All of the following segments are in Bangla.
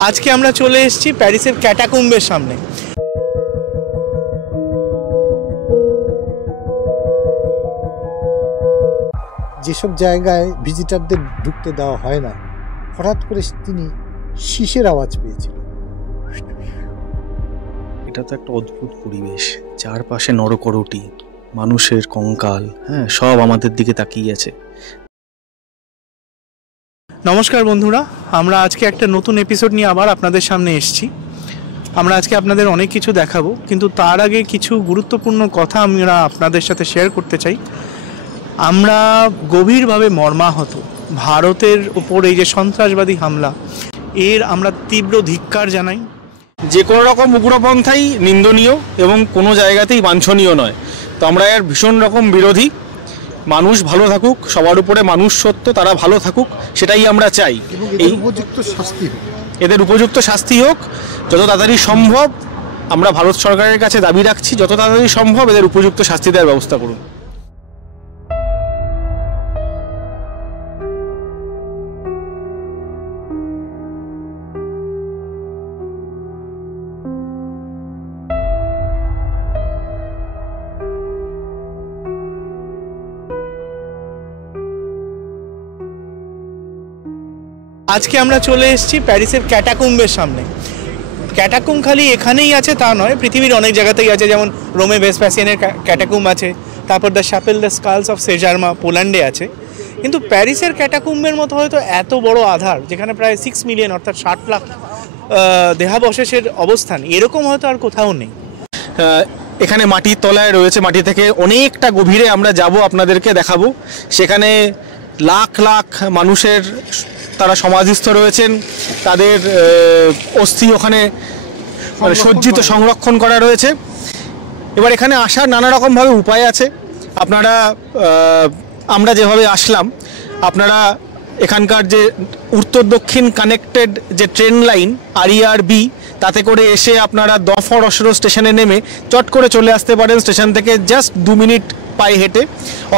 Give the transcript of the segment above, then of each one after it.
আজকে আমরা চলে এসেছি প্যারিসের ক্যাটাকম্বের সামনে। যেসব জায়গায় ভিজিটারদের ঢুকতে দেওয়া হয় না, হঠাৎ করে তিনি শীষের আওয়াজ পেয়েছিলেন। এটা তো একটা অদ্ভুত পরিবেশ, চারপাশে নরকরটি, মানুষের কঙ্কাল, সব আমাদের দিকে তাকিয়ে আছে। নমস্কার বন্ধুরা, আমরা আজকে একটা নতুন এপিসোড নিয়ে আবার আপনাদের সামনে এসেছি। আমরা আজকে আপনাদের অনেক কিছু দেখাবো, কিন্তু তার আগে কিছু গুরুত্বপূর্ণ কথা আমরা আপনাদের সাথে শেয়ার করতে চাই। আমরা গভীরভাবে মর্মাহত। ভারতের ওপর এই যে সন্ত্রাসবাদী হামলা, এর আমরা তীব্র ধিক্কার জানাই। যে কোনো রকম উগ্রপন্থাই নিন্দনীয় এবং কোনো জায়গাতেই বাঞ্ছনীয় নয়। তো আমরা এর ভীষণ রকম বিরোধী। মানুষ ভালো থাকুক, সবার উপরে মানুষ সত্য, তারা ভালো থাকুক, সেটাই আমরা চাই। এই এদের উপযুক্ত শাস্তি হোক যত তাড়াতাড়ি সম্ভব। আমরা ভারত সরকারের কাছে দাবি রাখছি, যত তাড়াতাড়ি সম্ভব এদের উপযুক্ত শাস্তি দেওয়ার ব্যবস্থা করুন। আজকে আমরা চলে এসেছি প্যারিসের ক্যাটাকম্বের সামনে। ক্যাটাকুম খালি এখানেই আছে তা নয়, পৃথিবীর অনেক জায়গাতেই আছে। যেমন রোমে ভেসপ্যাসিয়ানের ক্যাটাকুম আছে, তারপর the Chappell the skulls of সেজারমা পোল্যান্ডে আছে। কিন্তু প্যারিসের ক্যাটাকুম্বের মতো হয়তো এত বড় আধার, যেখানে প্রায় 6 মিলিয়ন অর্থাৎ 60 লাখ দেহাবশেষের অবস্থান, এরকম হয়তো আর কোথাও নেই। এখানে মাটির তলায় রয়েছে, মাটি থেকে অনেকটা গভীরে আমরা যাব, আপনাদেরকে দেখাবো। সেখানে লাখ লাখ মানুষের তারা সমাধিস্থ রয়েছেন, তাদের অস্থি ওখানে সজ্জিত সংরক্ষণ করা রয়েছে। এবার এখানে আসার নানা রকমভাবে উপায় আছে। আপনারা আমরা যেভাবে আসলাম, আপনারা এখানকার যে উত্তর দক্ষিণ কানেক্টেড যে ট্রেন লাইন RERB, তাতে করে এসে আপনারা দফর অসরো স্টেশনে নেমে চট করে চলে আসতে পারেন স্টেশন থেকে জাস্ট 2 মিনিট পায়ে হেঁটে।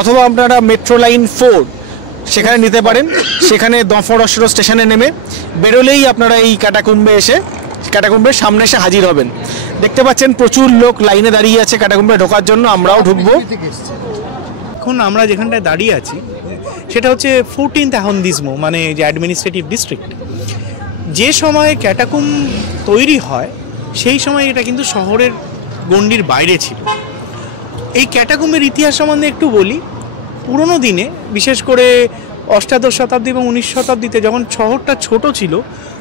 অথবা আপনারা মেট্রো লাইন 4 সেখানে নিতে পারেন। সেখানে দফর অসরো স্টেশনে নেমে বেরোলেই আপনারা এই ক্যাটাকুম্বে এসে ক্যাটাকুম্বের সামনে এসে হাজির হবেন। দেখতে পাচ্ছেন প্রচুর লোক লাইনে দাঁড়িয়ে আছে ক্যাটাকুম্বে ঢোকার জন্য। আমরাও ঢুকবো। এখন আমরা যেখানটায় দাঁড়িয়ে আছি সেটা হচ্ছে 14th arrondissement, মানে যে অ্যাডমিনিস্ট্রেটিভ ডিস্ট্রিক্ট। যে সময় ক্যাটাকুম তৈরি হয় সেই সময় এটা কিন্তু শহরের গণ্ডির বাইরে ছিল। এই ক্যাটাকুমের ইতিহাস সম্বন্ধে একটু বলি। পুরনো দিনে, বিশেষ করে অষ্টাদশ শতাব্দী এবং 19 শতাব্দীতে যখন শহরটা ছোট ছিল,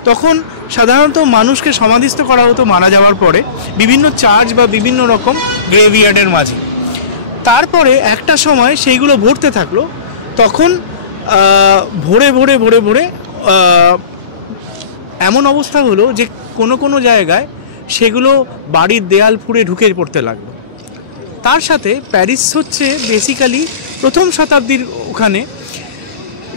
তখন সাধারণত মানুষকে সমাধিস্থ করা হতো মারা যাওয়ার পরে বিভিন্ন চার্চ বা বিভিন্ন রকম গ্রেভিয়ার্ডের মাঝে। তারপরে একটা সময় সেইগুলো ভরতে থাকলো। তখন ভরে ভরে ভরে ভরে এমন অবস্থা হলো যে কোনো কোনো জায়গায় সেগুলো বাড়ির দেয়াল ফুঁড়ে ঢুকে পড়তে লাগলো। তার সাথে প্যারিস হচ্ছে বেসিক্যালি প্রথম শতাব্দীর ওখানে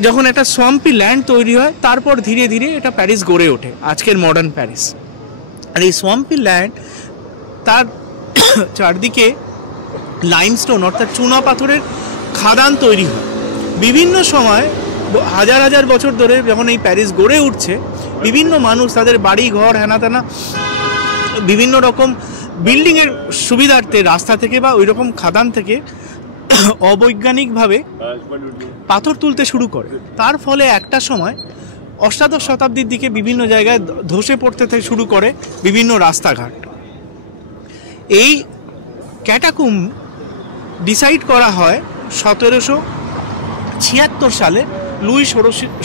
যখন একটা সোয়াম্পি ল্যান্ড তৈরি হয়, তারপর ধীরে ধীরে এটা প্যারিস গড়ে ওঠে, আজকের মডার্ন প্যারিস। আর এই সোয়াম্পি ল্যান্ড, তার চারদিকে লাইমস্টোন অর্থাৎ চুনা পাথরের খাদান তৈরি হয়। বিভিন্ন সময় হাজার হাজার বছর ধরে যখন এই প্যারিস গড়ে উঠছে, বিভিন্ন মানুষ তাদের বাড়ি ঘর হেনাতেনা বিভিন্ন রকম বিল্ডিংয়ের সুবিধার্থে রাস্তা থেকে বা ওই রকম খাদান থেকে অবৈজ্ঞানিকভাবে পাথর তুলতে শুরু করে। তার ফলে একটা সময় অষ্টাদশ শতাব্দীর দিকে বিভিন্ন জায়গায় ধসে পড়তে থেকে শুরু করে বিভিন্ন রাস্তাঘাট। এই ক্যাটাকুম ডিসাইড করা হয় 1776 সালে লুই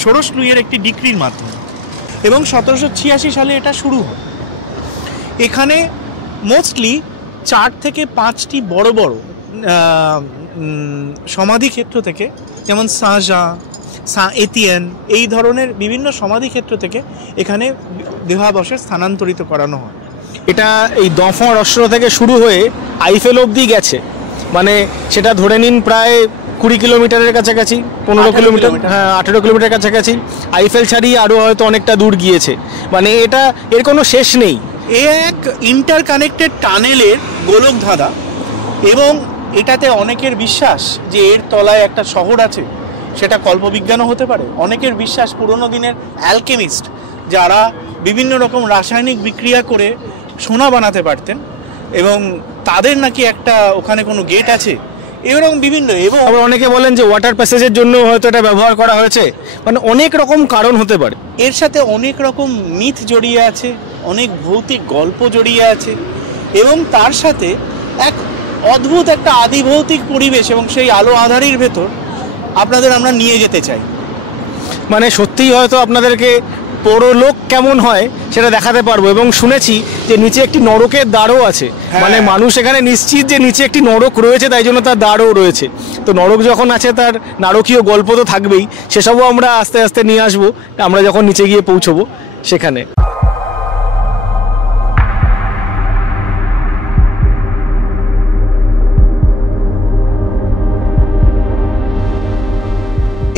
ষোড়শ লুইয়ের একটি ডিক্রির মাধ্যমে, এবং 1786 সালে এটা শুরু হয়। এখানে মোস্টলি 4 থেকে 5টি বড় বড় সমাধি ক্ষেত্র থেকে, যেমন সাঁ এতিয়ান, এই ধরনের বিভিন্ন সমাধি ক্ষেত্র থেকে এখানে দেহাবশেষ স্থানান্তরিত করানো হয়। এটা এই দফর অসরো থেকে শুরু হয়ে আইফেল অবধি গেছে, মানে সেটা ধরে নিন প্রায় 20 কিলোমিটারের কাছাকাছি, 15 কিলোমিটার, 18 কিলোমিটার কাছাকাছি। আইফেল ছাড়িয়ে আরও হয়তো অনেকটা দূর গিয়েছে। মানে এটা এর কোনো শেষ নেই। এক ইন্টারকানেক্টেড টানেলের গোলক ধাঁধা, এবং এটাতে অনেকের বিশ্বাস যে এর তলায় একটা শহর আছে, সেটা কল্পবিজ্ঞানও হতে পারে। অনেকের বিশ্বাস পুরনো দিনের অ্যালকেমিস্ট যারা বিভিন্ন রকম রাসায়নিক বিক্রিয়া করে সোনা বানাতে পারতেন, এবং তাদের নাকি একটা ওখানে কোনো গেট আছে, এরকম বিভিন্ন। এবং আবার অনেকে বলেন যে ওয়াটার প্যাসেজের জন্য হয়তো এটা ব্যবহার করা হয়েছে, মানে অনেক রকম কারণ হতে পারে। এর সাথে অনেক রকম মিথ জড়িয়ে আছে, অনেক ভৌতিক গল্প জড়িয়ে আছে, এবং তার সাথে এক অদ্ভুত একটা আদিভৌতিক পরিবেশ, এবং সেই আলো আঁধারির ভেতর আপনাদের আমরা নিয়ে যেতে চাই। মানে সত্যিই হয়তো আপনাদেরকে পরলোক কেমন হয় সেটা দেখাতে পারবো। এবং শুনেছি যে নিচে একটি নরকের দ্বারও আছে, মানে মানুষ এখানে নিশ্চিত যে নিচে একটি নরক রয়েছে, তাই জন্য তার দ্বারও রয়েছে। তো নরক যখন আছে তার নারকীয় গল্প তো থাকবেই, সেসবও আমরা আস্তে আস্তে নিয়ে আসবো আমরা যখন নিচে গিয়ে পৌঁছবো সেখানে।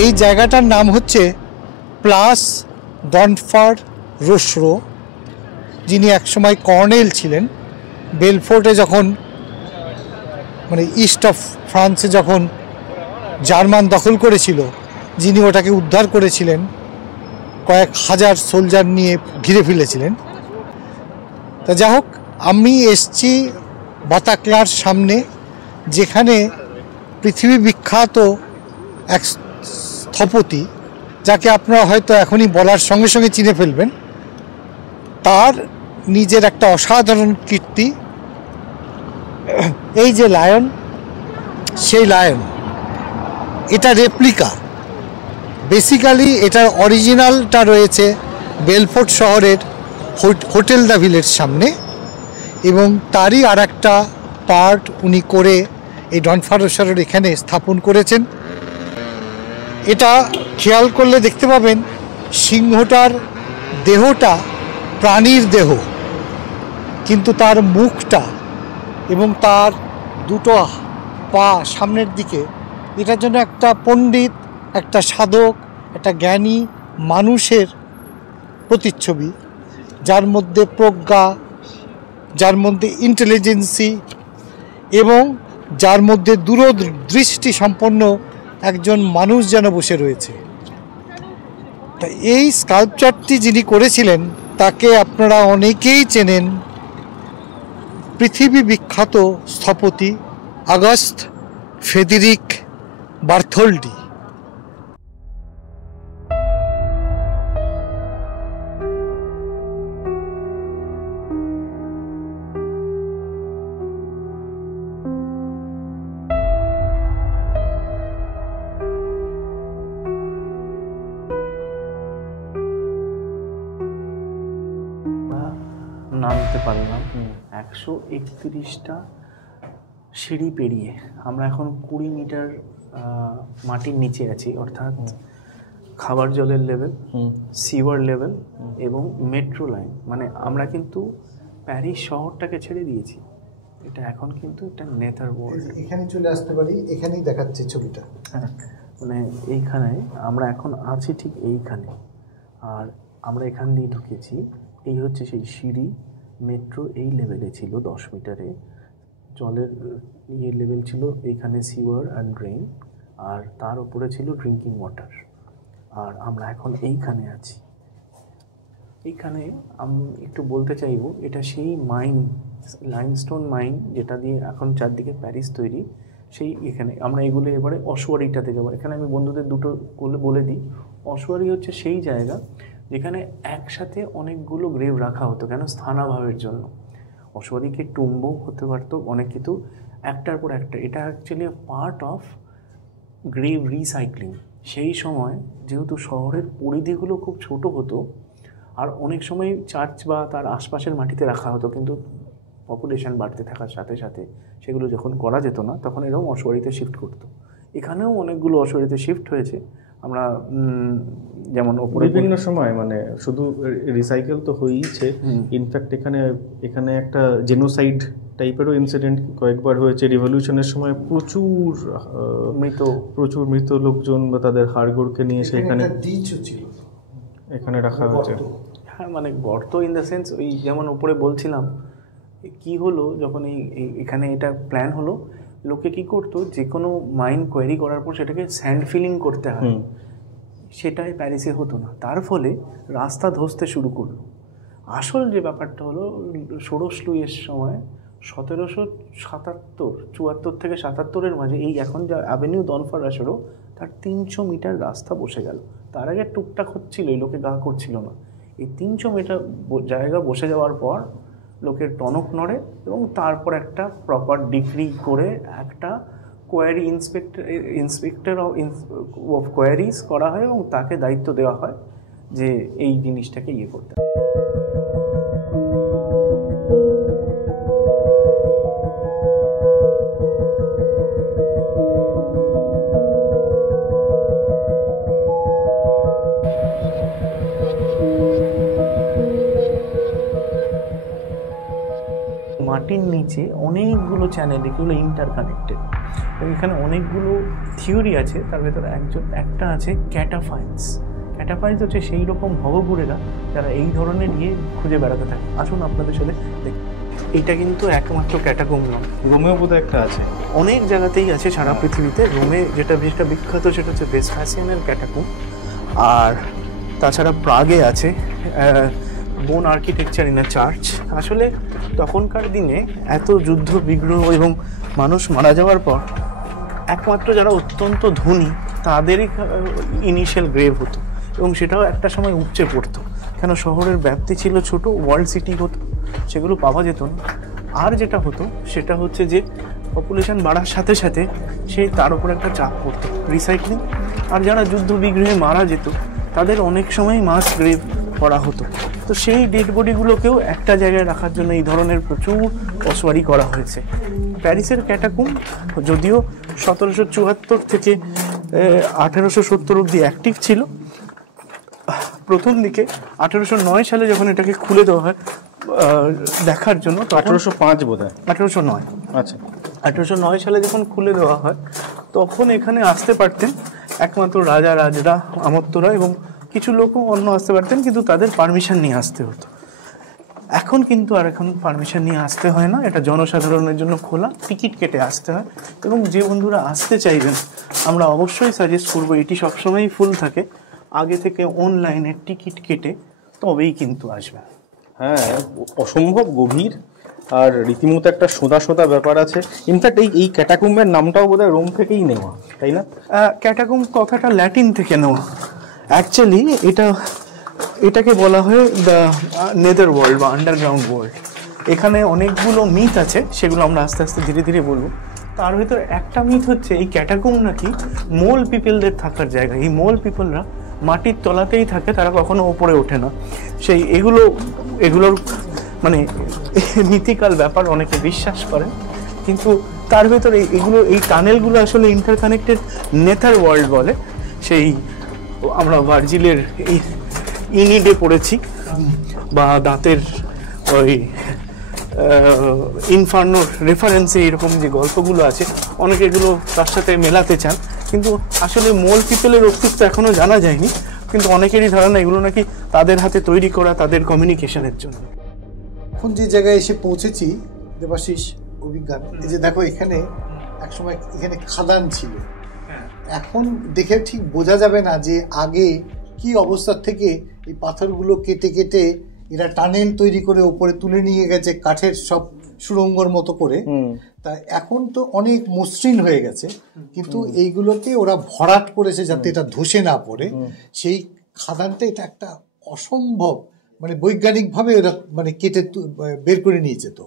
এই জায়গাটার নাম হচ্ছে প্লাস ডনফার রোশরো, যিনি একসময় কর্নেল ছিলেন। বেলফোর্টে যখন, মানে ইস্ট অফ ফ্রান্সে যখন জার্মান দখল করেছিল, যিনি ওটাকে উদ্ধার করেছিলেন, কয়েক হাজার সোলজার নিয়ে ঘিরে ফেলেছিলেন। তা যাই হোক, আমি এসছি বাতাক্লার সামনে, যেখানে পৃথিবী বিখ্যাত এক স্থপতি, যাকে আপনারা হয়তো এখনই বলার সঙ্গে সঙ্গে চিনে ফেলবেন, তার নিজের একটা অসাধারণ কীর্তি। এই যে লায়ন, সেই লায়ন, এটা রেপ্লিকা। বেসিক্যালি এটার অরিজিনালটা রয়েছে বেলফোর্ট শহরের হোটেল দ্য ভিলের সামনে, এবং তারই আর একটা পার্ট উনি করে এই ডনফার রোশরোর এখানে স্থাপন করেছেন। এটা খেয়াল করলে দেখতে পাবেন সিংহটার দেহটা প্রাণীর দেহ, কিন্তু তার মুখটা এবং তার দুটো পা সামনের দিকে, এটার জন্য একটা পণ্ডিত, একটা সাধক, একটা জ্ঞানী মানুষের প্রতিচ্ছবি, যার মধ্যে প্রজ্ঞা, যার মধ্যে ইন্টেলিজেন্সি, এবং যার মধ্যে দূরদৃষ্টি সম্পন্ন একজন মানুষ যেন বসে রয়েছে। তা এই স্কাল্পচারটি যিনি করেছিলেন তাকে আপনারা অনেকেই চেনেন, পৃথিবী বিখ্যাত স্থপতি আগস্ট ফেদেরিক বার্থোল্ডি। নামতে পারলাম 131টা সিঁড়ি পেরিয়ে। আমরা এখন 20 মিটার মাটির নিচে আছি, অর্থাৎ খাবার জলের লেভেল, সিওয়ার লেভেল এবং মেট্রো লাইন। মানে আমরা কিন্তু প্যারিস শহরটাকে ছেড়ে দিয়েছি, এটা এখন কিন্তু একটা নেথার ওয়ার্ল্ড। এখানে চলে আসতে পারি, এখানেই দেখাচ্ছে ছবিটা। মানে এইখানে আমরা এখন আছি, ঠিক এইখানে, আর আমরা এখান দিয়ে ঢুকেছি। এই হচ্ছে সেই সিঁড়ি। মেট্রো এই লেভেলে ছিল 10 মিটারে, জলের লেভেল ছিল এইখানে সিওয়ার অ্যান্ড ড্রেন, আর তার উপরে ছিল ড্রিঙ্কিং ওয়াটার। আর আমরা এখন এইখানে আছি। এইখানে আমি একটু বলতে চাইবো, এটা সেই মাইন, লাইমস্টোন মাইন, যেটা দিয়ে এখন চারদিকে প্যারিস তৈরি। সেই এখানে আমরা এগুলো এবারে অশোয়ারিটাতে যাবো। এখানে আমি বন্ধুদের দুটো বলে দিই, অশোয়ারি হচ্ছে সেই জায়গা যেখানে একসাথে অনেকগুলো গ্রেভ রাখা হতো, কেন? স্থানাভাবের জন্য। অশোয়ারিকে টুম্বও হতে পারতো অনেক কিছু, একটার পর একটা। এটা actually part of grave recycling. সেই সময় যেহেতু শহরের পরিধিগুলো খুব ছোট হতো, আর অনেক সময় চার্চ বা তার আশপাশের মাটিতে রাখা হতো, কিন্তু পপুলেশন বাড়তে থাকার সাথে সাথে সেগুলো যখন করা যেত না, তখন এরকম অশোয়ারিতে শিফট করতো। এখানেও অনেকগুলো অশোয়ারিতে শিফট হয়েছে। আমরা যেমন বিভিন্ন সময়, মানে শুধু রিসাইকেল তো হয়েইছে, ইনফ্যাক্ট এখানে একটা জেনোসাইড টাইপেরও ইনসিডেন্ট কয়েকবার হয়েছে। রিভলিউশনের সময় প্রচুর মৃত লোকজন বা তাদের হাড়গোড়কে নিয়ে সেখানে এখানে রাখা হয়েছে। হ্যাঁ, মানে গর্ত ইন দ্য সেন্স, ওই যেমন উপরে বলছিলাম, কি হলো যখন এখানে এটা প্ল্যান হলো, লোকে কি করতো, যে কোনো মাইন কোয়ারি করার পর সেটাকে স্যান্ড ফিলিং করতে হয়। সেটাই প্যারিসে হতো না। তার ফলে রাস্তা ধসতে শুরু করলো। আসল যে ব্যাপারটা হলো, ষোড়শ লুইয়ের সময় 1774 থেকে 77-এর মাঝে এই এখন যা অ্যাভিনিউ দনফারাসেরও তার 300 মিটার রাস্তা বসে গেল। তার আগে টুকটাক হচ্ছিল, এই লোকে গা করছিল না। এই 300 মিটার জায়গা বসে যাওয়ার পর লোকের টনক নড়ে এবং তারপর একটা প্রপার ডিগ্রি করে একটা কোয়ারি ইন্সপেক্টর অফ কোয়ারিজ করা হয় এবং তাকে দায়িত্ব দেওয়া হয় যে এই জিনিসটাকে ইয়ে করতে। মাটির নিচে অনেকগুলো চ্যানেল, এগুলো ইন্টারকানেক্টেড এবং এখানে অনেকগুলো থিওরি আছে। তার ভেতরে একটা আছে ক্যাটাফাইন্স। ক্যাটাফাইন্স হচ্ছে সেই রকম ভবঘুরেরা যারা এই ধরনের গিয়ে খুঁজে বেড়াতে থাকে। আসুন আপনাদের সাথে দেখি। এটা কিন্তু একমাত্র ক্যাটাকম্ব নয়, রোমেও বোধহয় একটা আছে, অনেক জায়গাতেই আছে সারা পৃথিবীতে। রোমে যেটা বিখ্যাত সেটা হচ্ছে ভেসপাসিয়ানের ক্যাটাকম্ব, আর তাছাড়া প্রাগে আছে বোন আর্কিটেকচার ইন আ চার্চ। আসলে তখনকার দিনে এত যুদ্ধ বিগ্রহ এবং মানুষ মারা যাওয়ার পর একমাত্র যারা অত্যন্ত ধনী তাদেরই ইনিশিয়াল গ্রেভ হতো এবং সেটাও একটা সময় উপচে পড়তো, কেন শহরের ব্যাপ্তি ছিল ছোট, ওয়ার্ল্ড সিটি হতো, সেগুলো পাওয়া যেত না। আর যেটা হতো সেটা হচ্ছে যে পপুলেশন বাড়ার সাথে সাথে সেই তার উপর একটা চাপ পড়তো, রিসাইক্লিং। আর যারা যুদ্ধ বিগ্রহে মারা যেত তাদের অনেক সময় মাস গ্রেভ করা হতো। তো সেই ডেড বডিগুলোকেও একটা জায়গায় রাখার জন্য এই ধরনের প্রচুর অসওয়ারি করা হয়েছে। প্যারিসের ক্যাটাকম্ব যদিও 1774 থেকে 1870 অবধি অ্যাক্টিভ ছিল। প্রথম দিকে 1809 সালে যখন এটাকে খুলে দেওয়া হয় দেখার জন্য, 1805 বোধহয়, 1809, আচ্ছা 1809 সালে যখন খুলে দেওয়া হয় তখন এখানে আসতে পারতেন একমাত্র রাজা, রাজরা, আমত্তরা এবং কিছু লোকও অন্য আসতে পারতেন, কিন্তু তাদের পারমিশন নিয়ে আসতে হতো। এখন কিন্তু আর এখন পারমিশন নিয়ে আসতে হয় না, এটা জনসাধারণের জন্য খোলা, টিকিট কেটে আসতে হয়। এবং যে বন্ধুরা আসতে চাইবেন আমরা অবশ্যই সাজেস্ট করবো, এটি সবসময়ই ফুল থাকে, আগে থেকে অনলাইনে টিকিট কেটে তবেই কিন্তু আসবেন। হ্যাঁ, অসম্ভব গভীর আর রীতিমতো একটা সোদা সোদা ব্যাপার আছে। ইনফ্যাক্ট এই ক্যাটাকম্বের নামটাও বোধহয় রোম থেকেই নেওয়া, তাই না? ক্যাটাকম্ব কথাটা ল্যাটিন থেকে নেওয়া। অ্যাকচুয়ালি এটাকে বলা হয় দ্য নেদার ওয়ার্ল্ড বা আন্ডারগ্রাউন্ড ওয়ার্ল্ড। এখানে অনেকগুলো মিথ আছে, সেগুলো আমরা আস্তে আস্তে ধীরে ধীরে বলবো। তার ভিতরে একটা মিথ হচ্ছে এই ক্যাটাকম্ব নাকি মোল পিপলদের থাকার জায়গা। এই মোল পিপলরা মাটির তলাতেই থাকে, তারা কখনো ওপরে ওঠে না। সেই এগুলোর মানে মিথিক্যাল ব্যাপার, অনেকে বিশ্বাস করেন, কিন্তু তার ভেতরে এই টানেলগুলো আসলে ইন্টারকানেক্টেড নেথার ওয়ার্ল্ড বলে। সেই আমরা ভার্জিলের এই ইনিডে পড়েছি, বা দাঁতের ওই ইনফার্নোর রেফারেন্সে এরকম যে গল্পগুলো আছে, অনেকে এগুলো তার সাথে মেলাতে চান, কিন্তু আসলে মোল পিপলের অস্তিত্ব এখনও জানা যায়নি। কিন্তু অনেকেরই ধারণা এগুলো নাকি তাদের হাতে তৈরি করা, তাদের কমিউনিকেশনের জন্য। এখন যে জায়গায় এসে পৌঁছেছি দেবাশিস, অভিজ্ঞান, এই যে দেখো এখানে একসময় এখানে খাদান ছিল। এখন দেখে ঠিক বোঝা যাবে না যে আগে কি অবস্থা থেকে এই পাথরগুলো কেটে কেটে এরা টানেল তৈরি করে উপরে তুলে নিয়ে গেছে কাঠের সব সুড়ঙ্গর মতো করে। তা এখন তো অনেক মসৃণ হয়ে গেছে, কিন্তু এইগুলোকে ওরা ভরাট করেছে যাতে এটা ধসে না পড়ে। সেই খাদানটা এটা একটা অসম্ভব, মানে বৈজ্ঞানিকভাবে ওরা মানে কেটে বের করে নিয়েছে। তো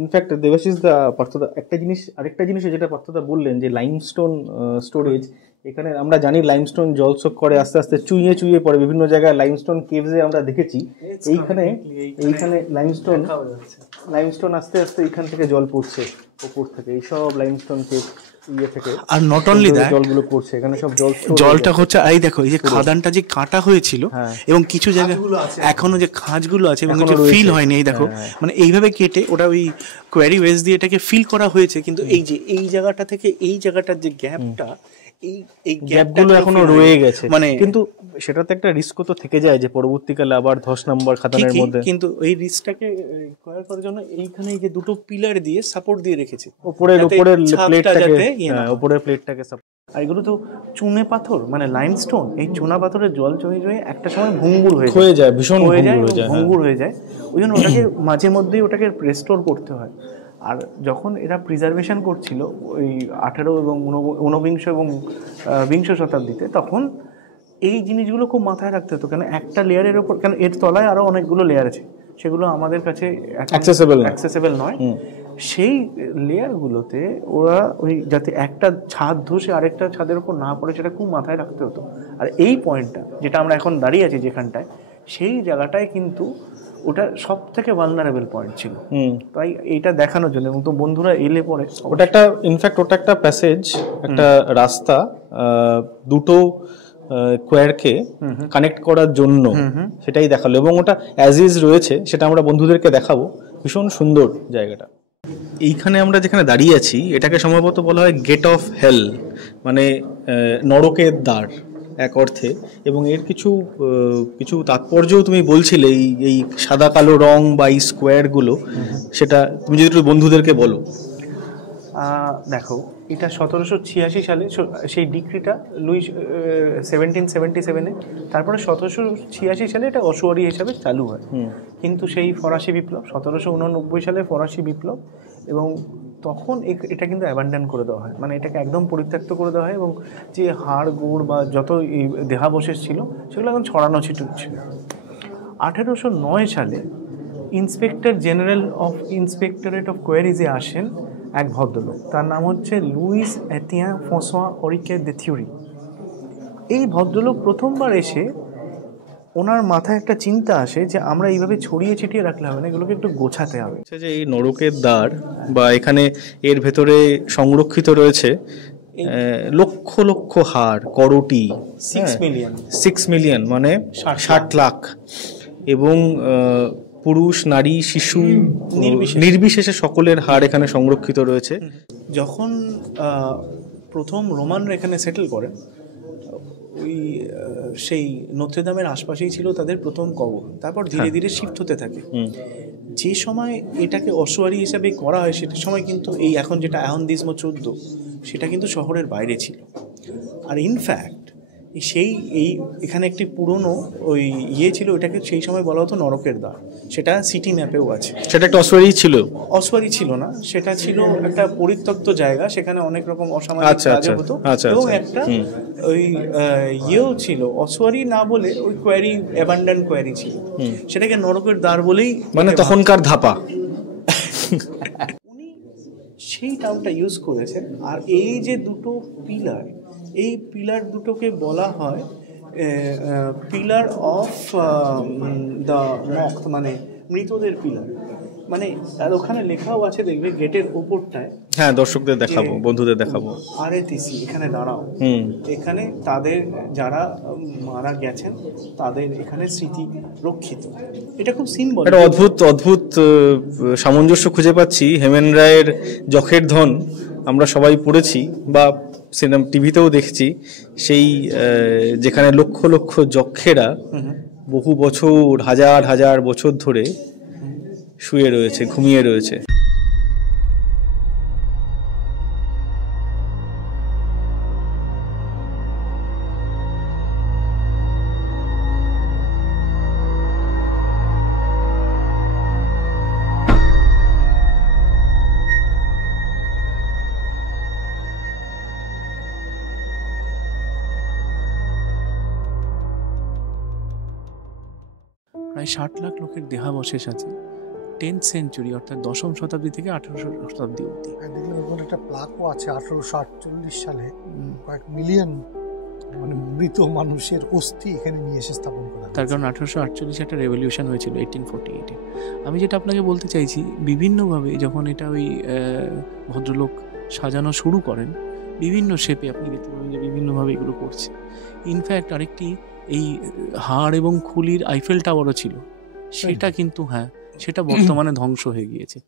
ইনফ্যাক্ট দেবাশিস দা, পার্থদা আরেকটা জিনিস যেটা পার্থদা বললেন যে লাইমস্টোন স্টোরেজ, এখানে আমরা জানি লাইমস্টোন জলসোক করে আস্তে আস্তে চুইয়ে চুইয়ে পড়ে। বিভিন্ন জায়গায় লাইমস্টোন কেভসে আমরা দেখেছি, এইখানে লাইমস্টোন আস্তে আস্তে এইখান থেকে জল পড়ছে উপর থেকে, এইসব লাইমস্টোন কেভ ইয়ে থেকে। আর নট অনলি দ্যাট, জলগুলো পড়ছে এখানে, সব জলটা হচ্ছে এই দেখো এই যে খাদানটা যে কাটা হয়েছিল এবং কিছু জায়গায় এখনো যে খাঁজগুলো আছে এবং যে ফিল হয়নি, এই দেখো মানে এইভাবে কেটে ওটা ওই কোয়ারি ওয়েজ দিয়ে এটাকে ফিল করা হয়েছে। কিন্তু এই যে এই জায়গাটা থেকে এই জায়গাটার যে গ্যাপটা, এই এই গ্যাপগুলো এখনো রয়ে গেছে, মানে কিন্তু সেটাতে একটা রিস্কও তো থেকে যায় যে পরবর্তীকালে আবার ধস নাম্বার খাদানের মধ্যে। কিন্তু এই রিস্কটাকে কভার করার জন্য এইখানে যে দুটো পিলার দিয়ে সাপোর্ট দিয়ে রেখেছে উপরের প্লেটটাকে আর এগুলো তো চুনে পাথর, মানে লাইমস্টোন। এই চুনা পাথরের জল জমে জমে একটা সময় ভঙ্গুর হয়ে যায়, ভীষণ ভঙ্গুর হয়ে যায়। ওই জন্য ওটাকে মাঝে মধ্যেই ওটাকে রেস্টোর করতে হয়। আর যখন এরা প্রিজার্ভেশন করছিল ওই 18 এবং 19 এবং 20 শতাব্দীতে, তখন এই জিনিসগুলো খুব মাথায় রাখতে হতো। কেন একটা লেয়ারের ওপর, কেন এর তলায় আরো অনেকগুলো লেয়ার আছে, সেগুলো আমাদের কাছে অ্যাক্সেসেবল নয়। সেই লেয়ারগুলোতে ওরা ওই যাতে একটা ছাদ ধসে আরেকটা ছাদের উপর না পড়ে সেটা খুব মাথায় রাখতে হতো। আর এই পয়েন্টটা যেটা আমরা এখন দাঁড়িয়ে আছি যেখানটায়, সেই জায়গাটায় কিন্তু ওটা সব থেকে ভালনারেবল পয়েন্ট ছিল। তাই এইটা দেখানোর জন্য, এবং তো বন্ধুরা এলে পরে ওটা একটা ইনফ্যাক্ট ওটা একটা প্যাসেজ, একটা রাস্তা দুটো কোয়ারকে কানেক্ট করার জন্য, সেটাই দেখালো। এবং ওটা অ্যাজ ইজ রয়েছে, সেটা আমরা বন্ধুদেরকে দেখাবো। ভীষণ সুন্দর জায়গাটা। এইখানে আমরা যেখানে দাঁড়িয়ে আছি এটাকে সম্ভবত বলা হয় গেট অফ হেল, মানে নরকের দ্বার এক অর্থে। এবং এর কিছু তাৎপর্যও তুমি বলছিলে, এই সাদা কালো রং বা এই স্কোয়ারগুলো, সেটা তুমি যদি একটু বন্ধুদেরকে বলো। দেখো, এটা 1786 সালে সেই ডিক্রিটা লুই 1777-এ, তারপরে 1786 সালে এটা অসুয়ারি হিসাবে চালু হয়। কিন্তু সেই ফরাসি বিপ্লব 1789 সালে ফরাসি বিপ্লব, এবং তখন এটা কিন্তু অ্যাবান্ডন করে দেওয়া হয়, মানে এটাকে একদম পরিত্যক্ত করে দেওয়া হয়। এবং যে হাড় গোড় বা যত দেহাবশেষ ছিল সেগুলো এখন ছড়ানো ছিটিয়ে ছিল। 1809 সালে ইন্সপেক্টর জেনারেল অফ ইন্সপেক্টরেট অফ কোয়ারিজে আসেন এক ভদ্রলোক, তার নাম হচ্ছে লুইস এতিয়ান ফ্রাঁসোয়া অরিকে দে থিউরি। এই ভদ্রলোক প্রথমবার এসে ওনার মাথায় একটা চিন্তা আসে যে আমরা এইভাবে ছড়িয়ে ছিটিয়ে রাখলে হবে না, এগুলোকে একটু গোছাতে হবে। যে এই নরকের দ্বার বা এখানে এর ভেতরে সংরক্ষিত রয়েছে লক্ষ লক্ষ হাড়, করোটি, 6 মিলিয়ন মানে 60 লাখ, এবং পুরুষ, নারী, শিশু নির্বিশেষে সকলের হাড় এখানে সংরক্ষিত রয়েছে। যখন প্রথম রোমানরা এখানে সেটেল করেন, ওই সেই নত্রেদামের আশপাশেই ছিল তাদের প্রথম কবর। তারপর ধীরে ধীরে শিফট হতে থাকে। যে সময় এটাকে অসুয়ারি হিসাবে করা হয়, সেটার সময় কিন্তু এই এখন যেটা আহন্দিজম 14, সেটা কিন্তু শহরের বাইরে ছিল। আর ইনফ্যাক্ট এখানে একটি পুরনো ওই ছিল, ওটাকে সেই সময় বলা হতো নরকের দ্বার। সেটা সিটি ম্যাপেও আছে। সেটা একটা অসুয়ারি ছিল না, সেটা ছিল একটা পরিত্যক্ত জায়গা, সেখানে অনেক রকম অসামাজিক কাজ হতো। এবং একটা ওই ছিল, অসুয়ারি না বলে ওই কোয়ারি, অ্যাবান্ডন কোয়ারি ছিল, সেটাকে নরকের দ্বার বলেই, মানে তখনকার ধাপা। উনি সেই টার্মটা ইউজ করেছেন। আর এই যে দুটো পিলার, এই পিলার দুটোকে বলা হয় পিলার অফ দ্য মক, মানে মৃতদের পিলার। মানে আর ওখানে লেখাও আছে, দেখবে গেটের ওপরটায়। হ্যাঁ, দর্শকদের দেখাবো, বন্ধুদের দেখাবো। আরএটিসি, এখানে দাঁড়াও। এখানে তাদের যারা মারা গেছেন তাদের এখানে স্মৃতি রক্ষিত। এটা খুব সিম্বল, একটা অদ্ভুত সামঞ্জস্য খুঁজে পাচ্ছি। হেমেন রায়ের যখের ধন আমরা সবাই পড়েছি বা সিনেমা টিভিতেও দেখছি, সেই যেখানে লক্ষ লক্ষ যক্ষেরা বহু বছর, হাজার হাজার বছর ধরে শুয়ে রয়েছে, ঘুমিয়ে রয়েছে। প্রায় 60 লাখ লোকের দেহাবশেষ আছে 10th সেঞ্চুরি, অর্থাৎ 10ম শতাব্দী থেকে 1800 শতাব্দী অবধি। একটা প্লাকও আছে 1848 সালে, কয়েক মিলিয়ন মানে মৃত মানুষের অস্থি এখানে নিয়ে এসে স্থাপন করা। তার কারণ 1848 একটা রেভলিউশন হয়েছিল 1848-এ। আমি যেটা আপনাকে বলতে চাইছি, বিভিন্নভাবে যখন এটা ওই ভদ্রলোক সাজানো শুরু করেন, বিভিন্ন শেপে আপনি দেখতে পাবেন যে বিভিন্নভাবে এগুলো করছে। ইনফ্যাক্ট আরেকটি এই হাড় এবং খুলির আইফেল টাওয়ারও ছিল, সেটা কিন্তু সেটা বর্তমানে ধ্বংস হয়ে গিয়েছে।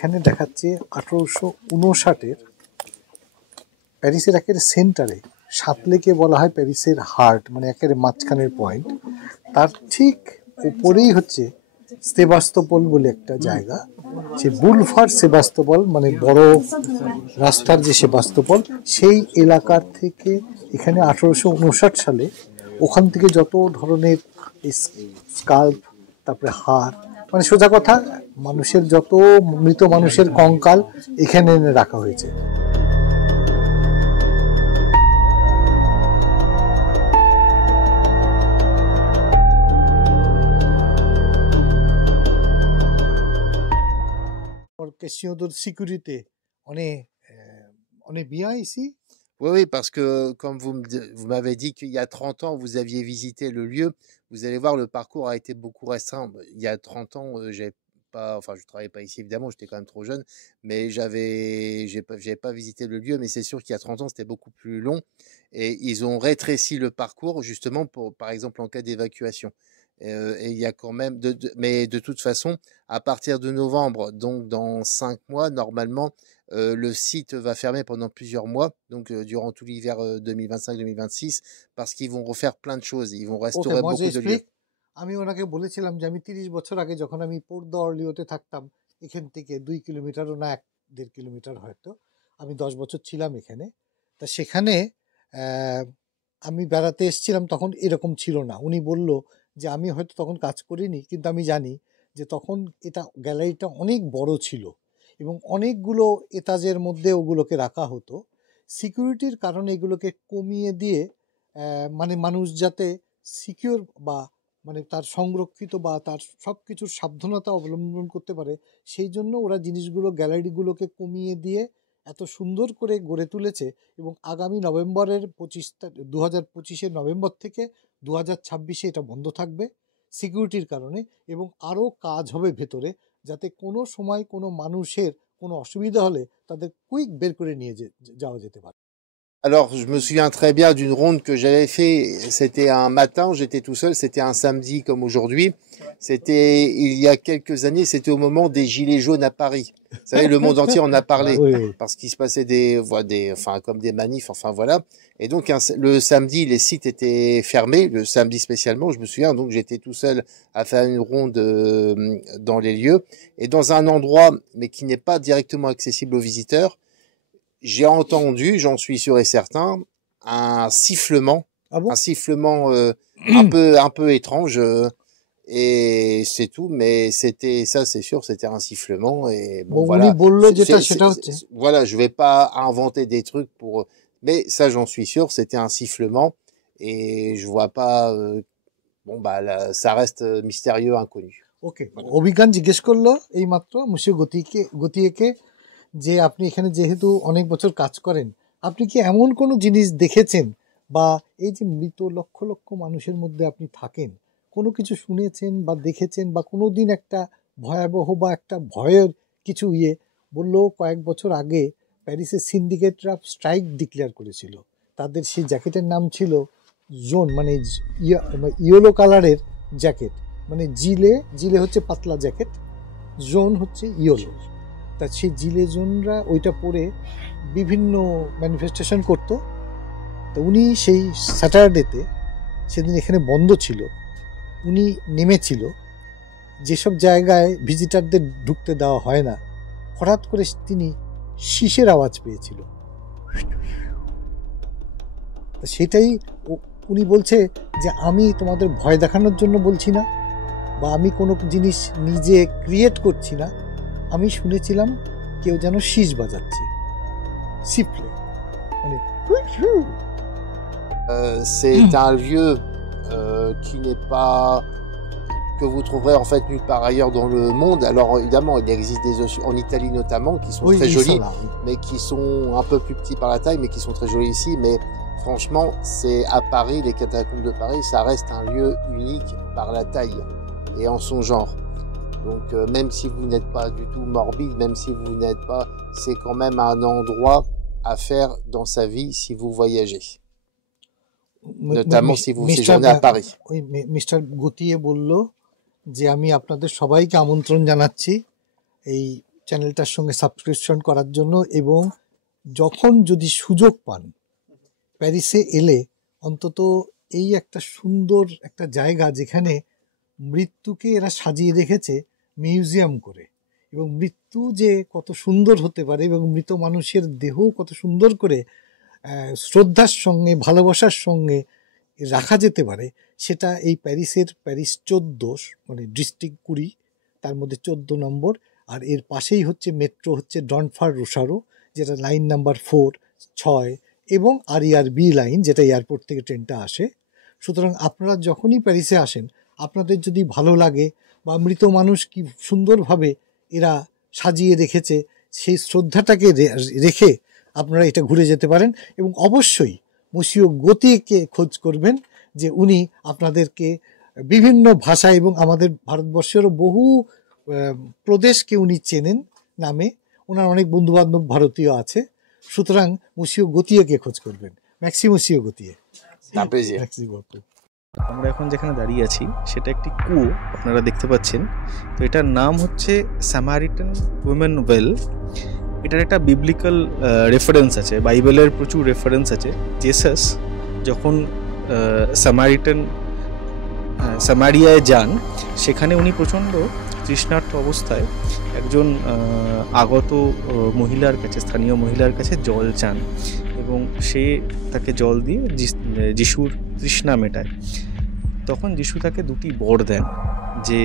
এখানে দেখাচ্ছে 1859-এর প্যারিসের একেবারে সেন্টারে, সাতলেকে বলা হয় প্যারিসের হার্ট, মানে একেবারে মাঝখানের পয়েন্ট। তার ঠিক উপরেই হচ্ছে সেবাস্তোপল বলে একটা জায়গা, সে বুলভার সেবাস্তোপল, মানে বড় রাস্তার যে সেবাস্তোপল, সেই এলাকার থেকে এখানে 1859 সালে ওখান থেকে যত ধরনের স্কাল্প, তারপরে হাড়, মানে সোজা কথা মানুষের যত মৃত মানুষের কঙ্কাল এখানে এনে রাখা হয়েছে। Question de sécurité, on est bien ici? Oui, oui, parce que comme vous m'avez dit qu'il y a 30 ans, vous aviez visité le lieu, vous allez voir, le parcours a été beaucoup restreint. Il y a 30 ans, je travaillais pas ici évidemment, j'étais quand même trop jeune, mais j'avais pas visité le lieu, mais c'est sûr qu'il y a 30 ans, c'était beaucoup plus long. Et ils ont rétréci le parcours justement pour, par exemple, en cas d'évacuation. Et il y a quand même, mais de toute façon, à partir de novembre, donc dans 5 mois, normalement, le site va fermer pendant plusieurs mois, donc durant tout l'hiver 2025-2026, parce qu'ils vont refaire plein de choses. Ils vont restaurer beaucoup de lieux. আমি ওনাকে বলেছিলাম যে আমি 30 বছর আগে যখন আমি পোর্ট দ'অর্লিওতে থাকতাম, এখান থেকে 2 কিলোমিটারও না, 1.5 কিলোমিটার হয়তো, আমি 10 বছর ছিলাম এখানে। তা সেখানে আমি বেড়াতে এসেছিলাম, তখন এরকম ছিল না। উনি বলল যে আমি হয়তো তখন কাজ করিনি, কিন্তু আমি জানি যে তখন এটা গ্যালারিটা অনেক বড় ছিল এবং অনেকগুলো এতাজের মধ্যে ওগুলোকে রাখা হতো। সিকিউরিটির কারণে এগুলোকে কমিয়ে দিয়ে মানে মানুষ যাতে সিকিউর বা মানে তার সংরক্ষিত বা তার সব কিছুর সাবধানতা অবলম্বন করতে পারে, সেই জন্য ওরা জিনিসগুলো, গ্যালারিগুলোকে কমিয়ে দিয়ে এত সুন্দর করে গড়ে তুলেছে। এবং আগামী নভেম্বরের 2025 নভেম্বর থেকে 2026 এটা বন্ধ থাকবে সিকিউরিটির কারণে, এবং আরও কাজ হবে ভেতরে, যাতে কোনো সময় কোনো মানুষের কোনো অসুবিধা হলে তাদের কুইক বের করে নিয়ে যাওয়া যেতে পারে। Alors, je me souviens très bien d'une ronde que j'avais fait. C'était un matin, j'étais tout seul. C'était un samedi comme aujourd'hui. C'était il y a quelques années. C'était au moment des gilets jaunes à Paris. Vous savez, le monde entier en a parlé parce qu'il se passait comme des manifs. Enfin voilà. Et donc le samedi, les sites étaient fermés. Le samedi spécialement, je me souviens. Donc j'étais tout seul à faire une ronde dans les lieux et dans un endroit, mais qui n'est pas directement accessible aux visiteurs. J'ai entendu, j'en suis sûr et certain, un sifflement, un sifflement un peu étrange, et c'est tout. Mais c'était ça, c'est sûr, c'était un sifflement. Et bon, voilà. Voilà, je vais pas inventer des trucs pour, mais ça, j'en suis sûr, c'était un sifflement, et je vois pas. Là, ça reste mystérieux, inconnu. Ok. অভিজ্ঞান জিজ্ঞেস করলো এই মাত্র মুশিও গতিকে যে আপনি এখানে যেহেতু অনেক বছর কাজ করেন, আপনি কি এমন কোনো জিনিস দেখেছেন, বা এই যে মৃত লক্ষ লক্ষ মানুষের মধ্যে আপনি থাকেন, কোনো কিছু শুনেছেন বা দেখেছেন, বা কোনো দিন একটা ভয়াবহ বা একটা ভয়ের কিছু বললো কয়েক বছর আগে প্যারিসের সিন্ডিকেটরা স্ট্রাইক ডিক্লেয়ার করেছিল। তাদের সেই জ্যাকেটের নাম ছিল জোন, মানে ইয়েলো কালারের জ্যাকেট, মানে জিলে হচ্ছে পাতলা জ্যাকেট, জোন হচ্ছে ইয়েলো। তা সেই জিলে জোনরা ওইটা পরে বিভিন্ন ম্যানিফেস্টেশন করতো। তো উনি সেই স্যাটারডেতে, সেদিন এখানে বন্ধ ছিল, উনি নেমেছিল যেসব জায়গায় ভিজিটারদের ঢুকতে দেওয়া হয় না। হঠাৎ করে তিনি শীষের আওয়াজ পেয়েছিল। সেটাই উনি বলছে যে আমি তোমাদের ভয় দেখানোর জন্য বলছি না, বা আমি কোনো জিনিস নিজে ক্রিয়েট করছি না, আমি শুনেছিলাম কেউ যেন শীষ বাজাচ্ছে, সিফলে, মানে c'est un lieu qui n'est pas, que vous trouverez en fait nulle part ailleurs dans le monde. Alors évidemment, il existe des ours en Italie notamment qui sont très jolis, mais qui sont un peu plus petits par la taille, mais qui sont très jolis ici. Mais franchement, c'est à Paris, les catacombes de Paris, ça reste un lieu unique par la taille et en son genre. Donc même si vous n'êtes pas du tout morbide, même si vous n'êtes pas, c'est quand même un endroit à faire dans sa vie si vous voyagez. Notamment si vous séjournez à Paris. Oui, mister গতিয়ে বলল যে আমি আপনাদের সবাইকে আমন্ত্রণ জানাচ্ছি এই চ্যানেলটার সঙ্গে সাবস্ক্রিপশন করার জন্য, এবং যখন যদি সুযোগ পান প্যারিসে এলে অন্তত এই একটা সুন্দর একটা জায়গা যেখানে মৃত্যুকে এরা সাজিয়ে রেখেছে মিউজিয়াম করে, এবং মৃত্যু যে কত সুন্দর হতে পারে এবং মৃত মানুষের দেহ কত সুন্দর করে শ্রদ্ধার সঙ্গে ভালোবাসার সঙ্গে রাখা যেতে পারে, সেটা এই প্যারিসের প্যারিস 14 মানে ডিস্ট্রিক্ট 20, তার মধ্যে 14 নম্বর। আর এর পাশেই হচ্ছে মেট্রো, হচ্ছে ডনফার রোসারো, যেটা লাইন নাম্বার 4, 6 এবং RER-B লাইন, যেটা এয়ারপোর্ট থেকে ট্রেনটা আসে। সুতরাং আপনারা যখনই প্যারিসে আসেন, আপনাদের যদি ভালো লাগে বা মৃত মানুষ কি সুন্দরভাবে এরা সাজিয়ে রেখেছে সেই শ্রদ্ধাটাকে রেখে আপনারা এটা ঘুরে যেতে পারেন। এবং অবশ্যই মসিও গতিকে খোঁজ করবেন, যে উনি আপনাদেরকে বিভিন্ন ভাষা এবং আমাদের ভারতবর্ষেরও বহু প্রদেশকে উনি চেনেন নামে, ওনার অনেক বন্ধুবান্ধব ভারতীয় আছে। সুতরাং মসিও গতিয়েকে খোঁজ করবেন, ম্যাক্সি মসিও গতিয়ে। আমরা এখন যেখানে দাঁড়িয়ে আছি সেটা একটি কুয়ো, আপনারা দেখতে পাচ্ছেন। তো এটার নাম হচ্ছে স্যামারিটান উইমেন ওয়েল। এটার একটা বিবলিক্যাল রেফারেন্স আছে, বাইবেলের প্রচুর রেফারেন্স আছে। জেসাস যখন সামারিয়ায় যান, সেখানে উনি প্রচণ্ড তৃষ্ণার্ত অবস্থায় একজন আগত মহিলার কাছে, স্থানীয় মহিলার কাছে জল চান, এবং সে তাকে জল দিয়ে যিশুর তৃষ্ণা মেটায়। তখন যিশু তাকে দুটি বর দেন, যে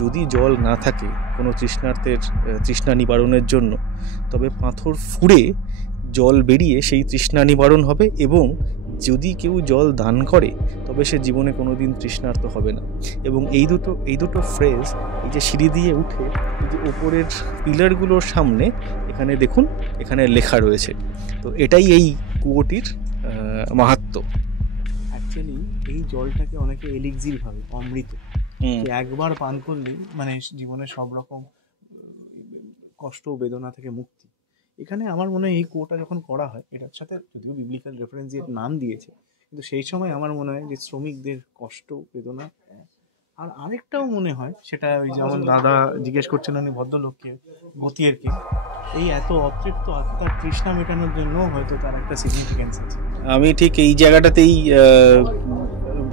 যদি জল না থাকে কোনো তৃষ্ণার্তের তৃষ্ণা নিবারণের জন্য, তবে পাথর ফুঁড়ে জল বেরিয়ে সেই তৃষ্ণা নিবারণ হবে, এবং যদি কেউ জল দান করে তবে সে জীবনে কোনো দিন তৃষ্ণার্ত হবে না। এবং এই দুটো ফ্রেজ, এই যে সিঁড়ি দিয়ে উঠে এই যে ওপরের পিলারগুলোর সামনে এখানে দেখুন, এখানে লেখা রয়েছে। তো এটাই এই কুয়োটির মাহাত্ম্য। অ্যাকচুয়ালি এই জলটাকে অনেকে এলিক্সির ভাবে, অমৃত, একবার পান করলেই মানে জীবনের সব রকম কষ্ট বেদনা থেকে মুক্তি। এখানে আমার মনে হয় এই কুয়োটা যখন করা হয়, এটার সাথে যদিও বিবলিক্যাল রেফারেন্স দিয়ে নাম দিয়েছে, কিন্তু সেই সময় আমার মনে হয় যে শ্রমিকদের কষ্ট বেদনা। আর আরেকটাও মনে হয়, সেটা ওই যেমন দাদা জিজ্ঞেস করছেন উনি ভদ্রলোককে, গতিয়েরকে, এই এত অতৃপ্ত আত্মার তৃষ্ণা মেটানোর জন্য হয়তো তার একটা সিগনিফিকেন্স আছে। আমি ঠিক এই জায়গাটাতেই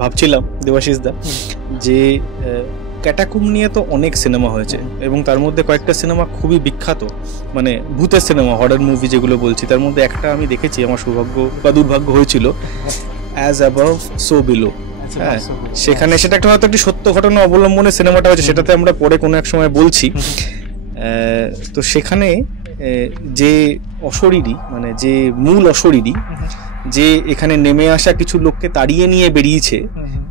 ভাবছিলাম দেবাশিস দা, যে ক্যাটাকুম নিয়ে তো অনেক সিনেমা হয়েছে, এবং তার মধ্যে কয়েকটা সিনেমা খুবই বিখ্যাত, মানে ভূতের সিনেমা, হরর মুভি যেগুলো বলছি, তার মধ্যে একটা আমি দেখেছি, আমার সৌভাগ্য বা দুর্ভাগ্য হয়েছিল, অ্যাজ অ্যাবাভ সো বিলো। হ্যাঁ, সেখানে সেটা একটা হয়তো একটি সত্য ঘটনা অবলম্বনে সিনেমাটা হয়েছে, সেটাতে আমরা পরে কোনো এক সময় বলছি। তো সেখানে যে অশরীরী, মানে যে মূল অশরীরী, যে এখানে নেমে আসা কিছু লোককে তাড়িয়ে নিয়ে বেরিয়েছে,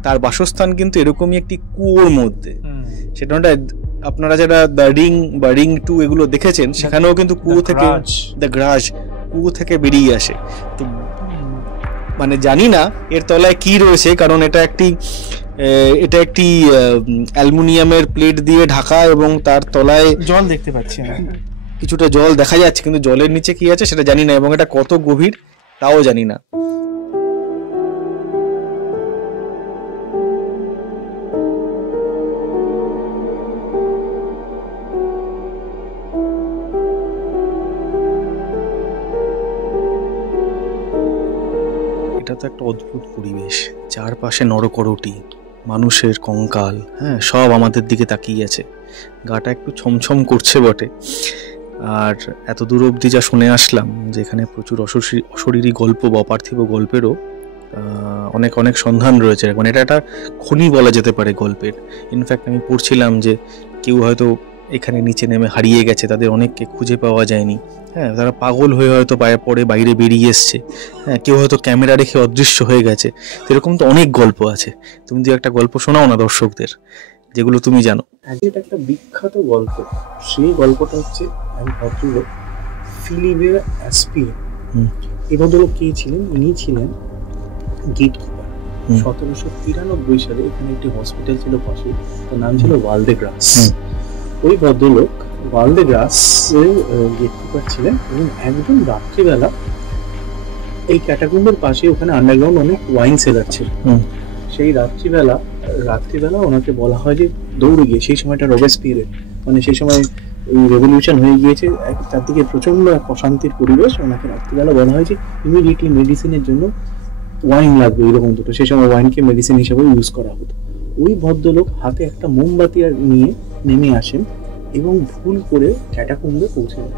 তার বাসস্থান কিন্তু এরকমই একটি কুয়োর মধ্যে। সেটা আপনারা যারা দ্য রিং বা রিং 2 এগুলো দেখেছেন, সেখানেও কিন্তু কুয়ো থেকে, দ্য গ্রাজ, কুয়ো থেকে বেরিয়ে আসে। তো মানে জানি না এর তলায় কি রয়েছে, কারণ এটা একটি অ্যালুমিনিয়ামের প্লেট দিয়ে ঢাকা, এবং তার তলায় জল দেখতে পাচ্ছি না, কিছুটা জল দেখা যাচ্ছে, কিন্তু জলের নিচে কি আছে সেটা জানি না, এবং এটা কত গভীর তাও জানি না। এটা তো একটা অদ্ভুত পরিবেশ, চারপাশে নরকরটি, মানুষের কঙ্কাল, হ্যাঁ, সব আমাদের দিকে তাকিয়ে আছে। গাটা একটু ছমছম করছে বটে। আর এত দূর অবধি যা শুনে আসলাম, যে এখানে প্রচুর অশরীরী গল্প বা অপার্থিব গল্পেরও অনেক অনেক সন্ধান রয়েছে, মানে এটা একটা খনি বলা যেতে পারে গল্পের। ইনফ্যাক্ট আমি পড়ছিলাম যে কেউ হয়তো এখানে নিচে নেমে হারিয়ে গেছে, তাদের অনেককে খুঁজে পাওয়া যায়নি, হ্যাঁ, তারা পাগল হয়ে হয়তো পরে বাইরে বেরিয়ে এসছে, হ্যাঁ, কেউ হয়তো ক্যামেরা রেখে অদৃশ্য হয়ে গেছে। এরকম তো অনেক গল্প আছে। তুমি যে একটা গল্প শোনাও না দর্শকদের, যেগুলো তুমি জানো। এটা একটা বিখ্যাত গল্প, সেই গল্পটা হচ্ছে ভদ্রলোক ফিলিপে অ্যাসপিয়ে। এই ভদ্রলোক কে ছিলেন? ইনি ছিলেন গেটকিপার। 1793 সালে এখানে একটি হসপিটাল ছিল পাশে, তার নাম ছিল ওয়ালদেগ্রাস। ওই ভদ্রলোক ওয়ালদেগ্রাস এর গেটকিপার ছিলেন, এবং একদম রাত্রিবেলা এই ক্যাটাকম্বের পাশে ওখানে আন্ডারগ্রাউন্ড অনেক ওয়াইন সেলার ছিল। সেই রাত্রিবেলা ওনাকে বলা হয় যে দৌড়ে গিয়ে, সেই সময়টা রবেসপিয়ারের, মানে সেই সময় এই রেভলিউশন হয়ে গিয়েছে, চারদিকে প্রচন্ড এক অশান্তির পরিবেশ। ওনাকে রাত্রিবেলা বলা হয়েছে ইমিডিয়েটলি মেডিসিনের জন্য ওয়াইন লাগবে, এরকম দুটো। সেই সময় ওয়াইনকে মেডিসিন হিসেবে ইউজ করা হতো। ওই ভদ্রলোক হাতে একটা মোমবাতি আর নিয়ে নেমে আসেন এবং ভুল করে ক্যাটাকম্বে পৌঁছে যান।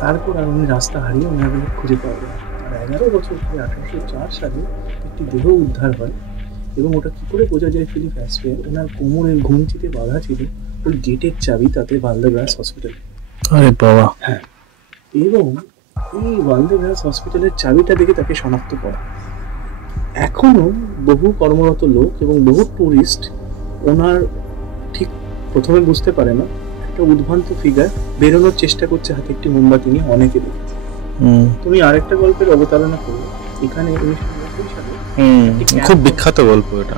তারপর আর উনি রাস্তা হারিয়ে ওনাকে খুঁজে পাওয়া যায়। আর 11 বছর পরে 1804 সালে একটি দেহ উদ্ধার হয় এবং ওটা কি করে বোঝা যায় ফিলিপ অ্যাসপেয়ার ওনার কোমরের ঘুমচিতে বাঁধা ছিল ওই গেটের চাবি তাতে ভালদেগ্রাস হসপিটাল। আরে বাবা। হ্যাঁ, এবং এই ভালদেগ্রাস হসপিটালের চাবিটা দেখে তাকে শনাক্ত করা। এখনো বহু কর্মরত লোক এবং বহু টুরিস্ট ওনার ঠিক প্রথমে বুঝতে পারে না, একটা উদ্ভ্রান্ত ফিগার বেরোনোর চেষ্টা করছে হাতে একটি মোমবাতি নিয়ে, অনেকে দেখেছে। তুমি আরেকটা গল্পের অবতারণা করো, এখানে 1990 সালে খুব বিখ্যাত গল্প এটা।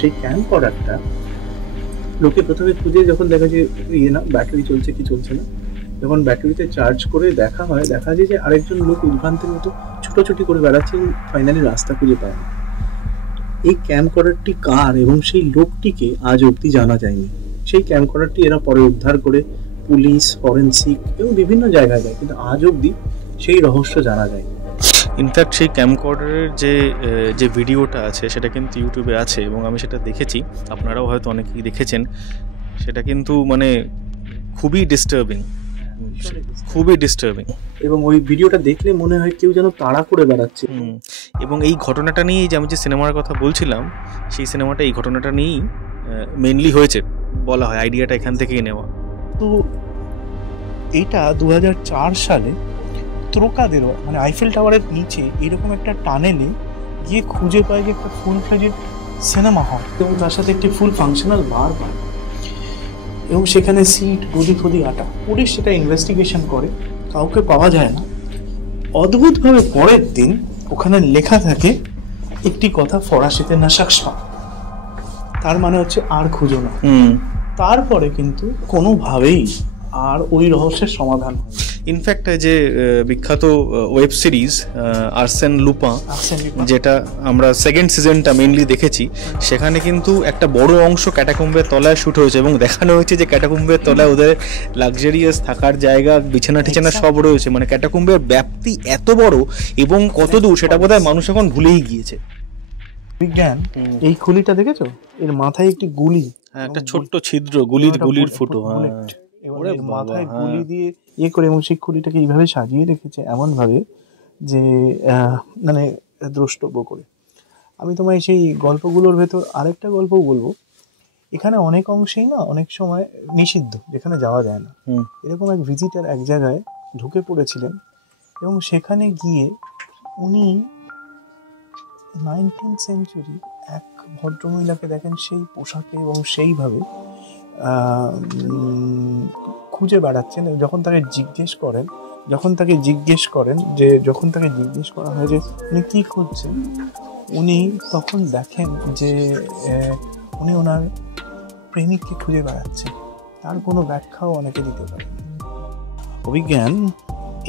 সেই ক্যাম্প অর্ডারটা লোকে প্রথমে খুঁজে যখন দেখা যায় না ব্যাটারি চলছে কি চলছে না, যখন ব্যাটারিতে চার্জ করে দেখা হয়, দেখা যায় যে আরেকজন লোক উদ্ভ্রান্তের মতো ছুটোছুটি করে বেড়াচ্ছে এবং ফাইনালি রাস্তা খুঁজে পায় না। এই ক্যাম্প অর্ডারটি কার এবং সেই লোকটিকে আজ অবধি জানা যায়নি। সেই ক্যাম্প অর্ডারটি এরা পরে উদ্ধার করে পুলিশ, ফরেন্সিক এবং বিভিন্ন জায়গায় যায়, কিন্তু আজ অবধি সেই রহস্য জানা যায়নি। ইনফ্যাক্ট সেই ক্যামকর্ডারের যে ভিডিওটা আছে সেটা কিন্তু ইউটিউবে আছে এবং আমি সেটা দেখেছি, আপনারাও হয়তো অনেকেই দেখেছেন। সেটা কিন্তু মানে খুবই ডিস্টার্বিং, খুবই ডিস্টার্বিং। এবং ওই ভিডিওটা দেখলে মনে হয় কেউ যেন তাড়া করে বেড়াচ্ছে। এবং এই ঘটনাটা নিয়েই যে আমি যে সিনেমার কথা বলছিলাম, সেই সিনেমাটা এই ঘটনাটা নিয়েই মেনলি হয়েছে বলা হয়, আইডিয়াটা এখান থেকেই নেওয়া। তো এইটা 2004 সালে ত্রোকাদেরো মানে আইফেল টাওয়ারের নিচে এরকম একটা টানেলে গিয়ে খুঁজে পায় যে একটা ফুল ফ্লেজেড সিনেমা হল এবং তার সাথে একটি ফুল ফাংশনাল বার পায় এবং সেখানে সিট গদি ফদি আটা। পুলিশ সেটা ইনভেস্টিগেশন করে, কাউকে পাওয়া যায় না। অদ্ভুতভাবে পরের দিন ওখানে লেখা থাকে একটি কথা ফরাসিতে না শাকসা, তার মানে হচ্ছে আর খুঁজো না। তারপরে কিন্তু কোনোভাবেই আর ওই রহস্যের সমাধান হয়। ইনফ্যাক্ট যে বিখ্যাত ওয়েব সিরিজ আর্সেন লুপাঁ, যেটা আমরা সেকেন্ড সিজনটা মেইনলি দেখেছি, সেখানে কিন্তু একটা বড় অংশ ক্যাটাকম্বের তলায় শুট হয়েছে এবং দেখানো হয়েছে যে ক্যাটাকম্বের তলায় ওদের লাক্সারিয়াস থাকার জায়গা, বিছানা টিছানা সব রয়েছে। মানে ক্যাটাকম্বের ব্যাপ্তি এত বড় এবং কত দূর সেটা বোধহয় মানুষ এখন ভুলেই গিয়েছে। বিজ্ঞান এই খুলিটা দেখেছো, এর মাথায় একটি গুলি, একটা ছোট্ট ছিদ্র, গুলির ফুটো, মাথায় গুলি দিয়ে ইয়ে করে, এবং সেই খুলিটাকে এইভাবে সাজিয়ে রেখেছে এমন ভাবে যে মানে দ্রষ্টব্য করে। আমি তোমায় সেই গল্পগুলোর ভেতর আরেকটা গল্প বলবো। এখানে অনেক অংশেই না অনেক সময় নিষিদ্ধ, যেখানে যাওয়া যায় না। এরকম এক ভিজিটার এক জায়গায় ঢুকে পড়েছিলেন এবং সেখানে গিয়ে উনি 19th সেঞ্চুরি এক ভদ্রমহিলাকে দেখেন সেই পোশাকে এবং সেইভাবে খুঁজে বেড়াচ্ছেন। যখন তাকে জিজ্ঞেস করা হয় যে উনি কী খুঁজছেন, উনি তখন দেখেন যে উনি ওনার প্রেমিককে খুঁজে বেড়াচ্ছেন। তার কোনো ব্যাখ্যাও অনেকে দিতে পারেন। অভিজ্ঞান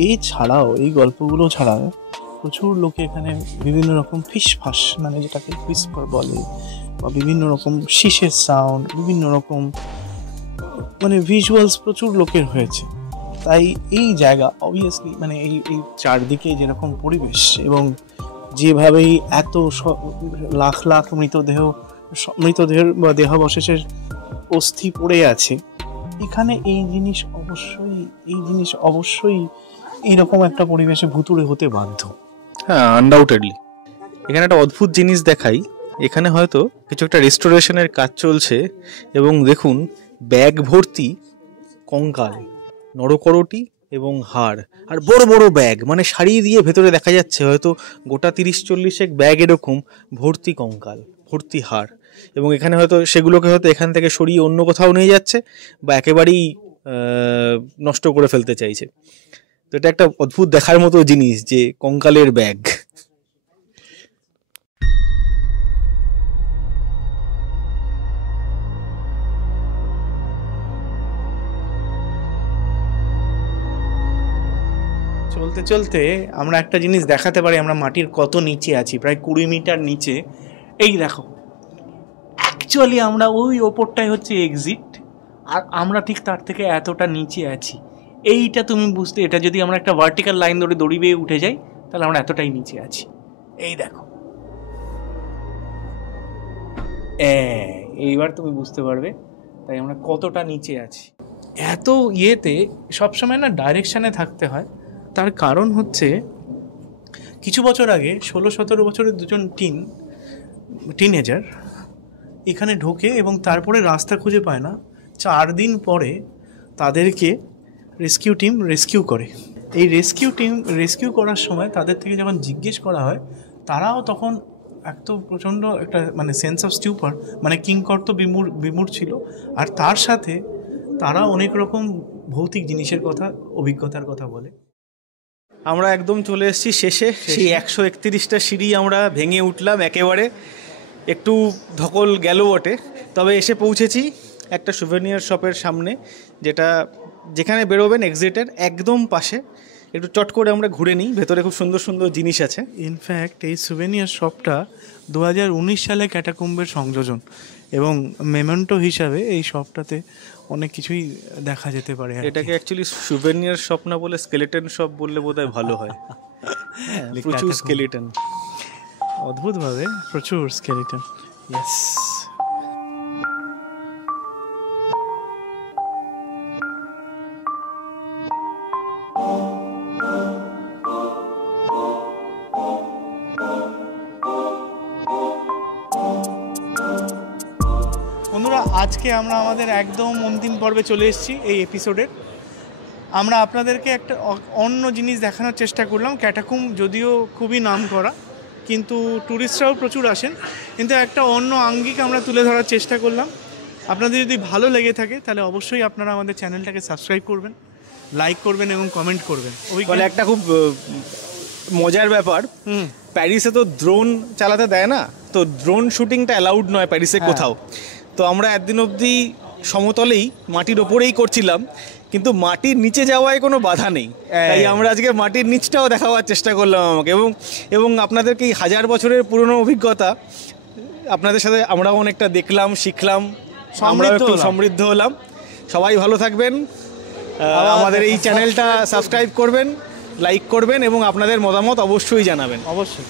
এছাড়াও, এই গল্পগুলো ছাড়াও প্রচুর লোকে এখানে বিভিন্ন রকম ফিসফাস মানে যেটাকে হুইসপার বলে, বা বিভিন্ন রকম শিশের সাউন্ড, বিভিন্ন রকম মানে ভিজুয়ালস প্রচুর লোকের হয়েছে। তাই এই জায়গা অবভিয়াসলি মানে এই চারদিকে যেরকম পরিবেশ এবং যেভাবেই এত লাখ লাখ মৃতদেহের বা দেহাবশেষের অস্থি পড়ে আছে, এখানে এই জিনিস অবশ্যই এইরকম একটা পরিবেশে ভুতুড়ে হতে বাধ্য। হ্যাঁ, আনডাউটেডলি। এখানে একটা অদ্ভুত জিনিস দেখাই, এখানে হয়তো কিছু একটা রেস্টোরেশনের কাজ চলছে এবং দেখুন ব্যাগ ভর্তি কঙ্কাল, নরকরটি এবং হাড়, আর বড় বড় ব্যাগ, মানে সারিয়ে দিয়ে ভেতরে দেখা যাচ্ছে হয়তো গোটা 30-40 ব্যাগ এরকম ভর্তি কঙ্কাল, ভর্তি হাড়। এবং এখানে হয়তো সেগুলোকে হয়তো এখান থেকে সরিয়ে অন্য কোথাও নিয়ে যাচ্ছে বা একেবারেই নষ্ট করে ফেলতে চাইছে। তো এটা একটা অদ্ভুত দেখার মতো জিনিস যে কঙ্কালের ব্যাগ। চলতে চলতে আমরা একটা জিনিস দেখাতে পারি, আমরা মাটির কত নিচে আছি, প্রায় 20 মিটার নিচে। এই দেখো, অ্যাকচুয়ালি আমরা ওই ওপরটাই হচ্ছে এক্সিট, আর আমরা ঠিক তার থেকে এতটা নিচে আছি। এইটা তুমি বুঝতে, এটা যদি আমরা একটা ভার্টিক্যাল লাইন ধরে দড়ি বেয়ে উঠে যাই তাহলে আমরা এতটাই নিচে আছি। এই দেখো, এইবার তুমি বুঝতে পারবে তাই আমরা কতটা নিচে আছি। এত ইয়েতে সবসময় না ডাইরেকশানে থাকতে হয়। তার কারণ হচ্ছে কিছু বছর আগে 16-17 বছরের দুজন টিনেজার এখানে ঢোকে এবং তারপরে রাস্তা খুঁজে পায় না। 4 দিন পরে তাদেরকে রেস্কিউ টিম রেস্কিউ করে। এই রেস্কিউ করার সময় তাদের থেকে যখন জিজ্ঞেস করা হয়, তারাও তখন এত প্রচণ্ড একটা মানে সেন্স অফ স্টিউপার, মানে কিংকর্ত বিমূঢ় ছিল। আর তার সাথে তারা অনেক রকম ভৌতিক জিনিসের কথা, অভিজ্ঞতার কথা বলে। আমরা একদম চলে এসেছি শেষে। সেই 131টা সিঁড়ি আমরা ভেঙে উঠলাম একেবারে। একটু ধকল গেল বটে, তবে এসে পৌঁছেছি একটা সুভেনিয়ার শপের সামনে, যেখানে বেরোবেন এক্সিটের একদম পাশে। একটু চট করে আমরা ঘুরে নিই, ভেতরে খুব সুন্দর সুন্দর জিনিস আছে। ইনফ্যাক্ট এই সুভেনিয়ার শপটা 2019 সালে ক্যাটাকম্বের সংযোজন, এবং মেমেন্টো হিসাবে এই শপটাতে অনেক কিছুই দেখা যেতে পারে। এটাকে অ্যাকচুয়ালি সুভেনিয়ার শপ না বলে স্কেলেটন শপ বললে বোধহয় ভালো হয়। প্রচুর স্কেলেটন, অদ্ভুতভাবে প্রচুর স্কেলেটন। ইয়েস। বন্ধুরা, আজকে আমরা আমাদের একদম অন্তিম পর্বে চলে এসেছি এই এপিসোডের। আমরা আপনাদেরকে একটা অন্য জিনিস দেখানোর চেষ্টা করলাম। ক্যাটাকম্ব যদিও খুবই নাম করা, কিন্তু ট্যুরিস্টরাও প্রচুর আসেন, কিন্তু একটা অন্য আঙ্গিক আমরা তুলে ধরার চেষ্টা করলাম। আপনাদের যদি ভালো লেগে থাকে তাহলে অবশ্যই আপনারা আমাদের চ্যানেলটাকে সাবস্ক্রাইব করবেন, লাইক করবেন এবং কমেন্ট করবেন। বলে একটা খুব মজার ব্যাপার, প্যারিসে তো ড্রোন চালাতে দেয় না, তো ড্রোন শুটিংটা অ্যালাউড নয় প্যারিসে কোথাও। তো আমরা একদিন অবধি সমতলেই মাটির ওপরেই করছিলাম, কিন্তু মাটির নিচে যাওয়ায় কোনো বাধা নেই। তাই আমরা আজকে মাটির নিচটাও দেখাবার চেষ্টা করলাম আমাকে, এবং আপনাদেরকে এই 1000 বছরের পুরনো অভিজ্ঞতা আপনাদের সাথে আমরাও অনেকটা দেখলাম, শিখলাম, সমৃদ্ধ হলাম। সবাই ভালো থাকবেন, আমাদের এই চ্যানেলটা সাবস্ক্রাইব করবেন, লাইক করবেন এবং আপনাদের মতামত অবশ্যই জানাবেন। অবশ্যই।